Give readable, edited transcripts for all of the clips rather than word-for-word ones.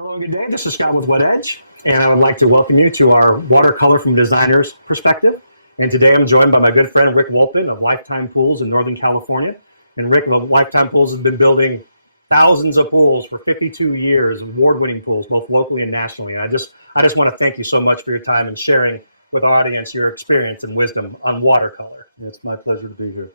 Hello and good day. This is Scott with Wet Edge, and I would like to welcome you to our watercolor from a designer's perspective. And today I'm joined by my good friend Rick Wolpin of Lifetime Pools in Northern California. And Rick of Lifetime Pools has been building thousands of pools for 52 years, award-winning pools, both locally and nationally. And I just want to thank you so much for your time and sharing with our audience your experience and wisdom on watercolor. It's my pleasure to be here.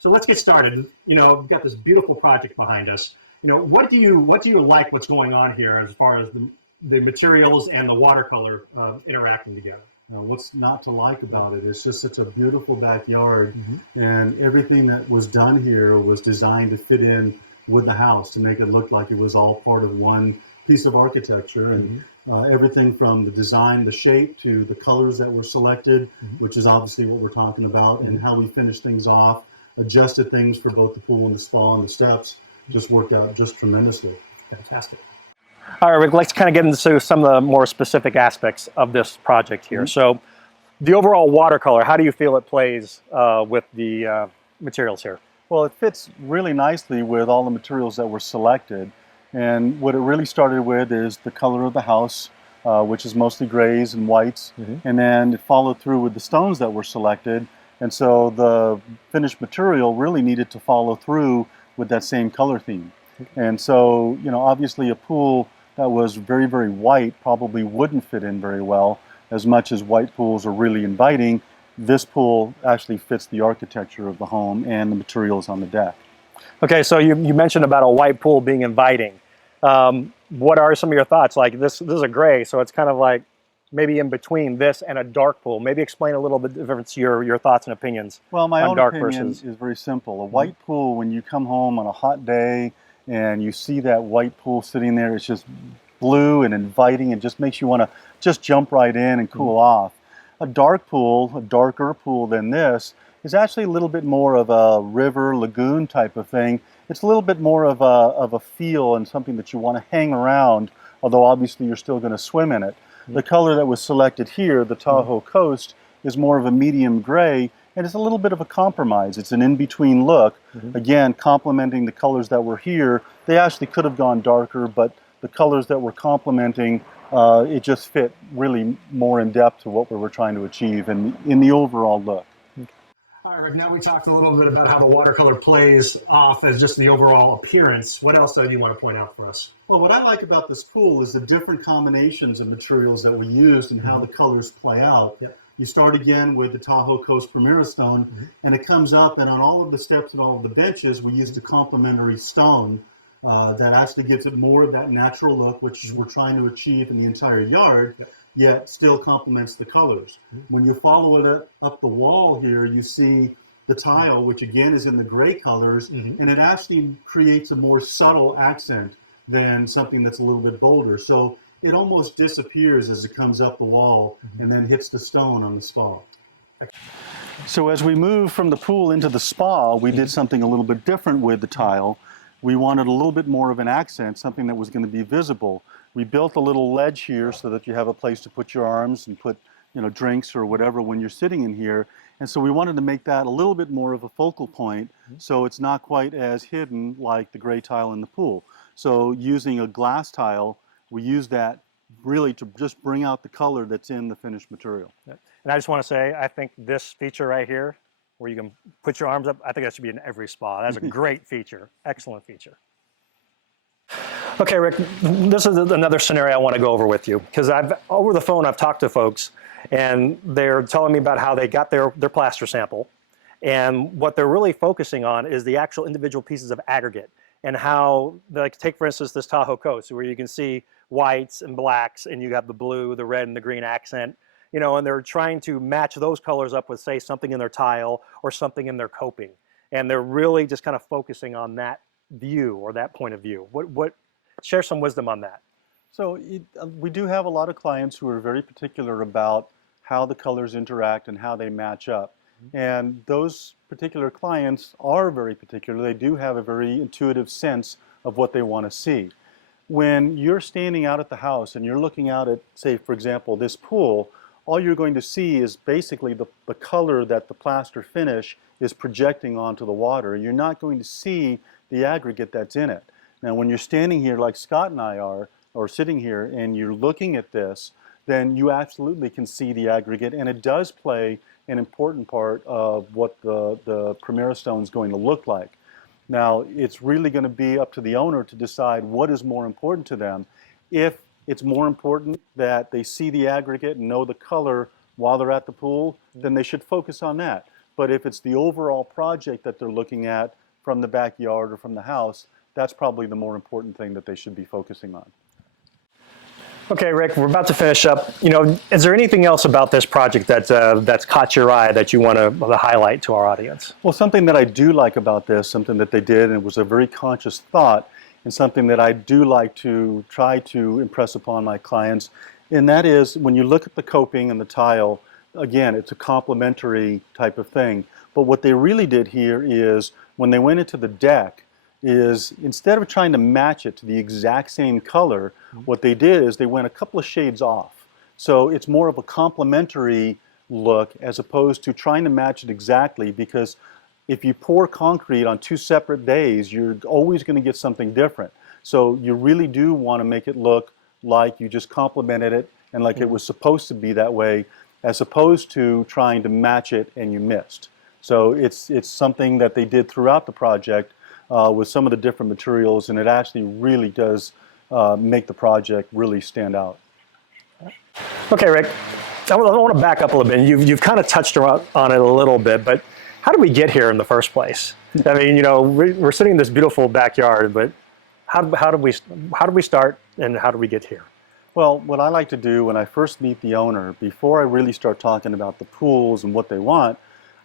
So let's get started. You know, we've got this beautiful project behind us. You know, what do you like what's going on here as far as the materials and the watercolor interacting together? Now, what's not to like about it? It's just such a beautiful backyard, and everything that was done here was designed to fit in with the house to make it look like it was all part of one piece of architecture. And everything from the design, the shape, to the colors that were selected, which is obviously what we're talking about, and how we finished things off, adjusted things for both the pool and the spa and the steps. Just worked out just tremendously. Fantastic. All right, Rick, let's kind of get into some of the more specific aspects of this project here. So the overall watercolor, how do you feel it plays with the materials here? Well, it fits really nicely with all the materials that were selected. And what it really started with is the color of the house, which is mostly grays and whites. And then it followed through with the stones that were selected. And so the finished material really needed to follow through with that same color theme. And so, you know, obviously a pool that was very, very white probably wouldn't fit in very well. As much as white pools are really inviting, this pool actually fits the architecture of the home and the materials on the deck. Okay, so you mentioned about a white pool being inviting. What are some of your thoughts? Like this is a gray, so it's kind of like maybe in between this and a dark pool. Maybe explain a little bit difference your thoughts and opinions. Well, my on own dark opinion versus is very simple. A white pool, when you come home on a hot day and you see that white pool sitting there, it's just blue and inviting and just makes you want to just jump right in and cool off. A dark pool, a darker pool than this, is actually a little bit more of a river, lagoon type of thing. It's a little bit more of a feel and something that you want to hang around, although obviously you're still going to swim in it. The color that was selected here, the Tahoe Coast, is more of a medium gray, and it's a little bit of a compromise. It's an in-between look. Again, complementing the colors that were here. They actually could have gone darker, but the colors that were complementing, it just fit really more in depth to what we were trying to achieve in the overall look. All right, Rick, now we talked a little bit about how the watercolor plays off as just the overall appearance. What else do you want to point out for us? Well, what I like about this pool is the different combinations of materials that we used and how the colors play out. You start again with the Tahoe Coast Primera stone, and it comes up, and on all of the steps and all of the benches, we used a complementary stone that actually gives it more of that natural look, which we're trying to achieve in the entire yard, yet still complements the colors. When you follow it up the wall here, you see the tile, which again is in the gray colors, and it actually creates a more subtle accent than something that's a little bit bolder. So it almost disappears as it comes up the wall and then hits the stone on the spa. So as we move from the pool into the spa, we did something a little bit different with the tile. We wanted a little bit more of an accent, something that was going to be visible. We built a little ledge here so that you have a place to put your arms and put, you know, drinks or whatever when you're sitting in here. And so we wanted to make that a little bit more of a focal point, so it's not quite as hidden like the gray tile in the pool. So using a glass tile, we use that really to just bring out the color that's in the finished material. And I just want to say, I think this feature right here, where you can put your arms up, I think that should be in every spa. That's a great feature, excellent feature. Okay, Rick, this is another scenario I want to go over with you, because over the phone I've talked to folks and they're telling me about how they got their plaster sample, and what they're really focusing on is the actual individual pieces of aggregate, and how, like, take for instance this Tahoe Coast, where you can see whites and blacks, and you have the blue, the red, and the green accent, you know, and they're trying to match those colors up with, say, something in their tile or something in their coping, and they're really just kind of focusing on that view or that point of view. Share some wisdom on that. So we do have a lot of clients who are very particular about how the colors interact and how they match up. And those particular clients are very particular. They do have a very intuitive sense of what they want to see. When you're standing out at the house and you're looking out at, say, for example, this pool, all you're going to see is basically the color that the plaster finish is projecting onto the water. You're not going to see the aggregate that's in it. Now, when you're standing here like Scott and I are, or sitting here and you're looking at this, then you absolutely can see the aggregate, and it does play an important part of what the Primera stone is going to look like. Now, it's really going to be up to the owner to decide what is more important to them. If it's more important that they see the aggregate and know the color while they're at the pool, then they should focus on that. But if it's the overall project that they're looking at from the backyard or from the house, that's probably the more important thing that they should be focusing on. Okay, Rick, we're about to finish up. You know, is there anything else about this project that's caught your eye that you want to highlight to our audience? Well, something that I do like about this, something that they did, and it was a very conscious thought, and something that I do like to try to impress upon my clients, and that is when you look at the coping and the tile, again, it's a complementary type of thing. But what they really did here is when they went into the deck, is instead of trying to match it to the exact same color, what they did is they went a couple of shades off. So it's more of a complementary look as opposed to trying to match it exactly, because if you pour concrete on 2 separate days, you're always going to get something different. So you really do want to make it look like you just complemented it and like it was supposed to be that way, as opposed to trying to match it and you missed. So it's something that they did throughout the project with some of the different materials, and it actually really does make the project really stand out. Okay, Rick, I want to back up a little bit. You've kind of touched on it a little bit, but how did we get here in the first place? I mean, you know, we're sitting in this beautiful backyard, but how did we start, and how did we get here? Well, what I like to do when I first meet the owner, before I really start talking about the pools and what they want,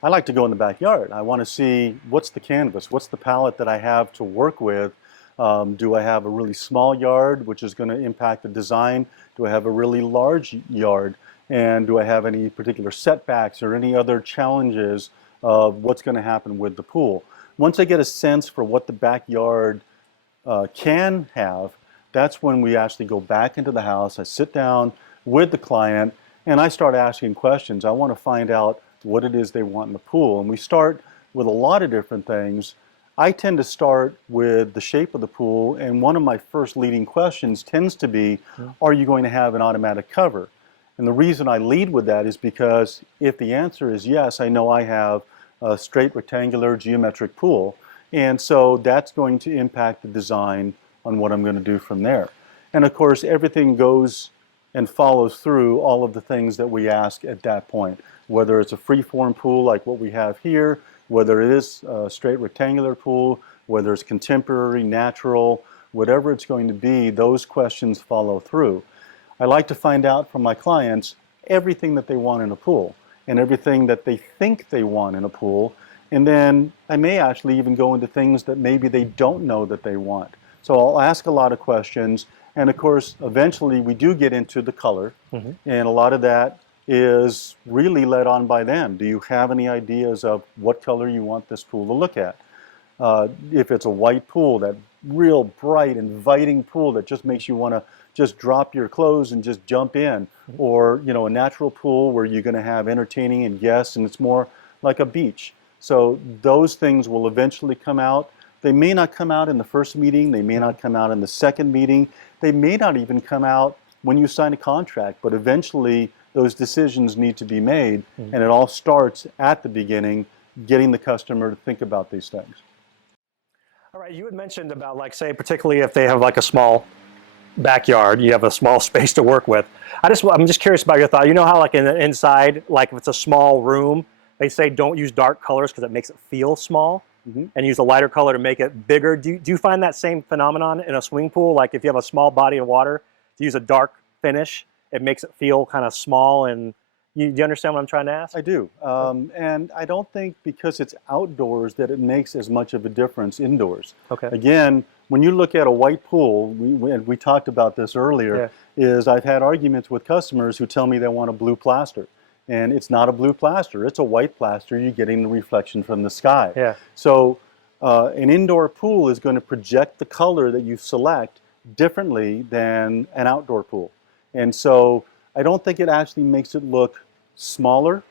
I like to go in the backyard. I want to see what's the canvas, what's the palette that I have to work with. Do I have a really small yard, which is going to impact the design? Do I have a really large yard? And do I have any particular setbacks or any other challenges of what's going to happen with the pool? Once I get a sense for what the backyard can have, that's when we actually go back into the house. I sit down with the client and I start asking questions. I want to find out what it is they want in the pool. And we start with a lot of different things. I tend to start with the shape of the pool, and one of my first leading questions tends to be, are you going to have an automatic cover? And the reason I lead with that is because if the answer is yes, I know I have a straight rectangular geometric pool, and so that's going to impact the design on what I'm going to do from there. And of course, everything goes and follows through all of the things that we ask at that point, whether it's a free-form pool like what we have here, whether it is a straight rectangular pool, whether it's contemporary, natural, whatever it's going to be, those questions follow through. I like to find out from my clients everything that they want in a pool and everything that they think they want in a pool, and then I may actually even go into things that maybe they don't know that they want. So I'll ask a lot of questions, and of course, eventually we do get into the color, and a lot of that is really led on by them. Do you have any ideas of what color you want this pool to look at? If it's a white pool, that real bright, inviting pool that just makes you want to just drop your clothes and just jump in, or you know, a natural pool where you're going to have entertaining and guests, and it's more like a beach. So those things will eventually come out. They may not come out in the first meeting, they may not come out in the second meeting, they may not even come out when you sign a contract, but eventually those decisions need to be made, and it all starts at the beginning, getting the customer to think about these things. All right, you had mentioned about, like, say, particularly if they have like a small backyard, you have a small space to work with. I'm just curious about your thought. You know how, like, in the inside, like if it's a small room, they say don't use dark colors because it makes it feel small, and use a lighter color to make it bigger. Do you find that same phenomenon in a swimming pool? Like if you have a small body of water, to use a dark finish, it makes it feel kind of small. And do you understand what I'm trying to ask? I do. And I don't think because it's outdoors that it makes as much of a difference indoors. Okay. Again, when you look at a white pool, we talked about this earlier, is I've had arguments with customers who tell me they want a blue plaster. And it's not a blue plaster, it's a white plaster. You're getting the reflection from the sky. Yeah. So an indoor pool is going to project the color that you select differently than an outdoor pool. And so I don't think it actually makes it look smaller,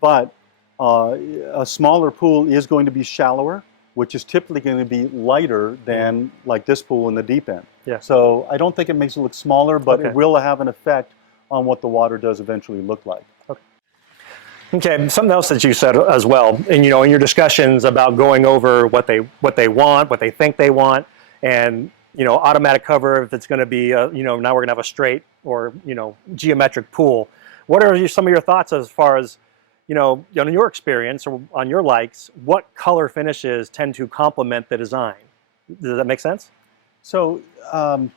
but a smaller pool is going to be shallower, which is typically going to be lighter than like this pool in the deep end. Yeah. So I don't think it makes it look smaller, but Okay. it will have an effect on what the water does eventually look like. Okay, something else that you said as well, and in your discussions about going over what they want, what they think they want, and automatic cover if it's going to be now we're going to have a straight or geometric pool. What are some of your thoughts as far as in your experience or on your likes, what color finishes tend to complement the design? Does that make sense? So a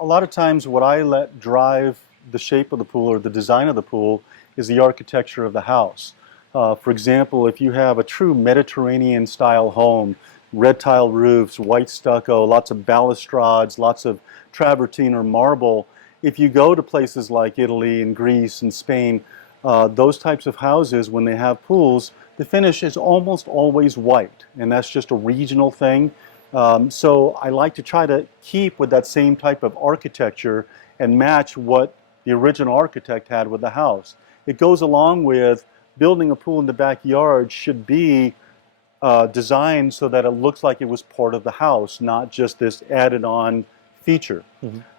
lot of times what I let drive the shape of the pool or the design of the pool is the architecture of the house. For example, if you have a true Mediterranean style home, red tile roofs, white stucco, lots of balustrades, lots of travertine or marble, if you go to places like Italy and Greece and Spain, those types of houses, when they have pools, the finish is almost always white, and that's just a regional thing. So I like to try to keep with that same type of architecture and match what the original architect had with the house. It goes along with building a pool in the backyard should be designed so that it looks like it was part of the house, not just this added on feature.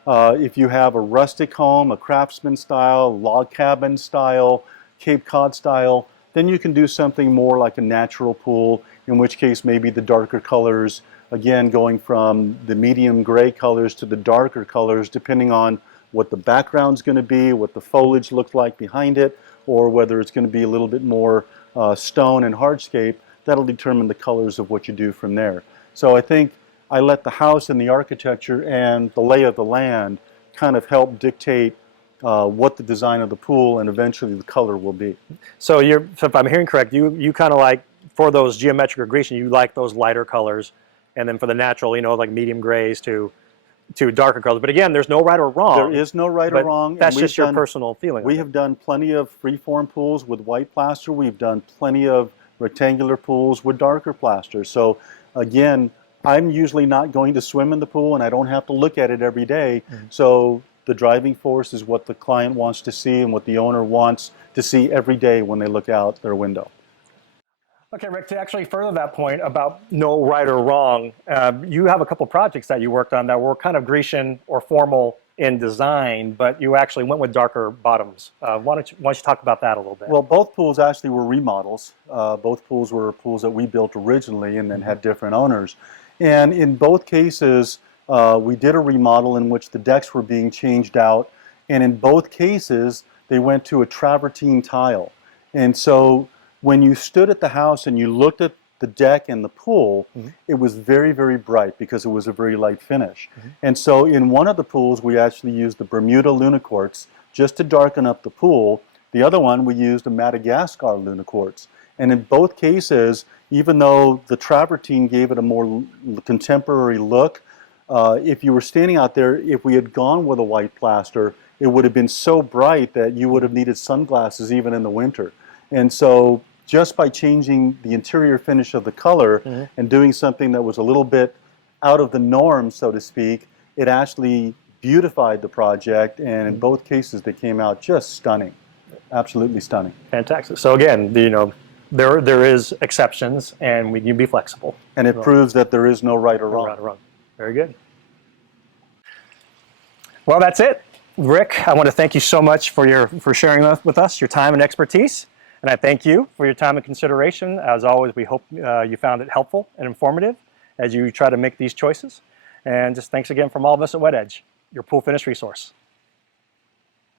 If you have a rustic home, a craftsman style, log cabin style, Cape Cod style, then you can do something more like a natural pool, in which case maybe the darker colors, again going from the medium gray colors to the darker colors depending on what the background's going to be, what the foliage looks like behind it, or whether it's going to be a little bit more stone and hardscape. That'll determine the colors of what you do from there. So I think I let the house and the architecture and the lay of the land kind of help dictate what the design of the pool and eventually the color will be. So if I'm hearing correct, you kind of like, for those geometric regression, you like those lighter colors, and then for the natural, like medium grays to darker colors. But again, there's no right or wrong. There is no right or wrong. That's just your personal feeling. We have done plenty of freeform pools with white plaster. We've done plenty of rectangular pools with darker plaster. So again, I'm usually not going to swim in the pool and I don't have to look at it every day. So the driving force is what the client wants to see and what the owner wants to see every day when they look out their window. Okay, Rick, to actually further that point about no right or wrong, you have a couple projects that you worked on that were kind of Grecian or formal in design, but you actually went with darker bottoms. Why don't you talk about that a little bit? Well, both pools actually were remodels. Both pools were pools that we built originally and then had different owners. And in both cases, we did a remodel in which the decks were being changed out. And in both cases, they went to a travertine tile. And so when you stood at the house and you looked at the deck and the pool, it was very, very bright because it was a very light finish. And so in one of the pools, we actually used the Bermuda Lunaquartz just to darken up the pool. The other one, we used a Madagascar Lunaquartz. And in both cases, even though the travertine gave it a more contemporary look, if you were standing out there, if we had gone with a white plaster, it would have been so bright that you would have needed sunglasses even in the winter. And so just by changing the interior finish of the color and doing something that was a little bit out of the norm, so to speak, it actually beautified the project, and in both cases they came out just stunning, absolutely stunning. Fantastic. So again, there is exceptions, and we can be flexible. And it proves that there is no right or wrong. Right or wrong. Very good. Well, that's it. Rick, I want to thank you so much for sharing with us your time and expertise. And I thank you for your time and consideration. As always, we hope you found it helpful and informative as you try to make these choices. And just thanks again from all of us at Wet Edge, your pool finish resource.